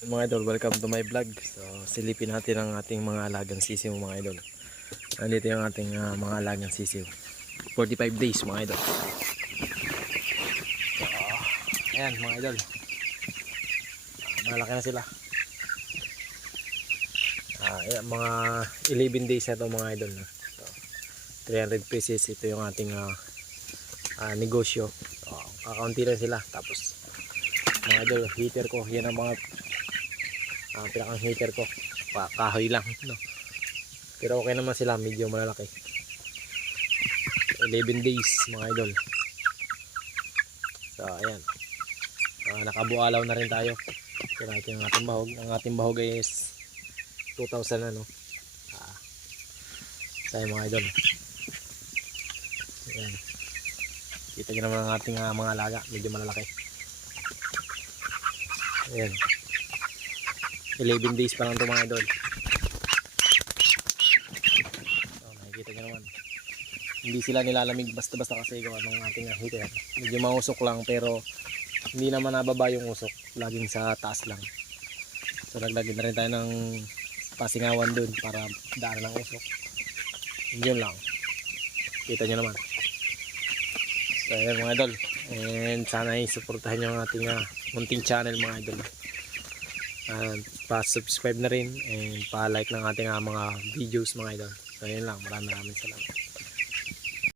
Mga idol, welcome to my vlog. So silipin natin ang ating mga alagang sisiw mga idol. Nandito yung ating mga alagang sisiw. 45 days mga idol. So ayan mga idol, malaki na sila. Ayan, mga 11 days na ito mga idol. So, 300 pieces ito yung ating negosyo. So, kakaunti lang sila. Tapos mga idol, heater ko, yan ang mga pinakang heater ko, kahoy lang, no? Pero okay naman sila, medyo malalaki. 11 days mga idol. So ayan, nakabualaw na rin tayo. So natin ang ating bahog. Ang ating bahog is 2,000 ano. Tayo mga idol. Ayan, kita nyo naman ang ating mga alaga, medyo malalaki. Ayan, 11 days pa lang ito mga idol. So, nakikita nyo naman, hindi sila nilalamig basta-basta kasi gawa ng ating heater. Medyo mausok lang pero hindi naman nababa yung usok, laging sa taas lang. So naglagay na rin tayo ng pasingawan dun para daan ng usok. Yun lang, kita nyo naman. So ayan mga idol, and sana i-supportahan nyo ang ating munting channel mga idol. Pa-subscribe na rin and pa-like ng ating mga videos mga idol. So yun lang, maraming salamat.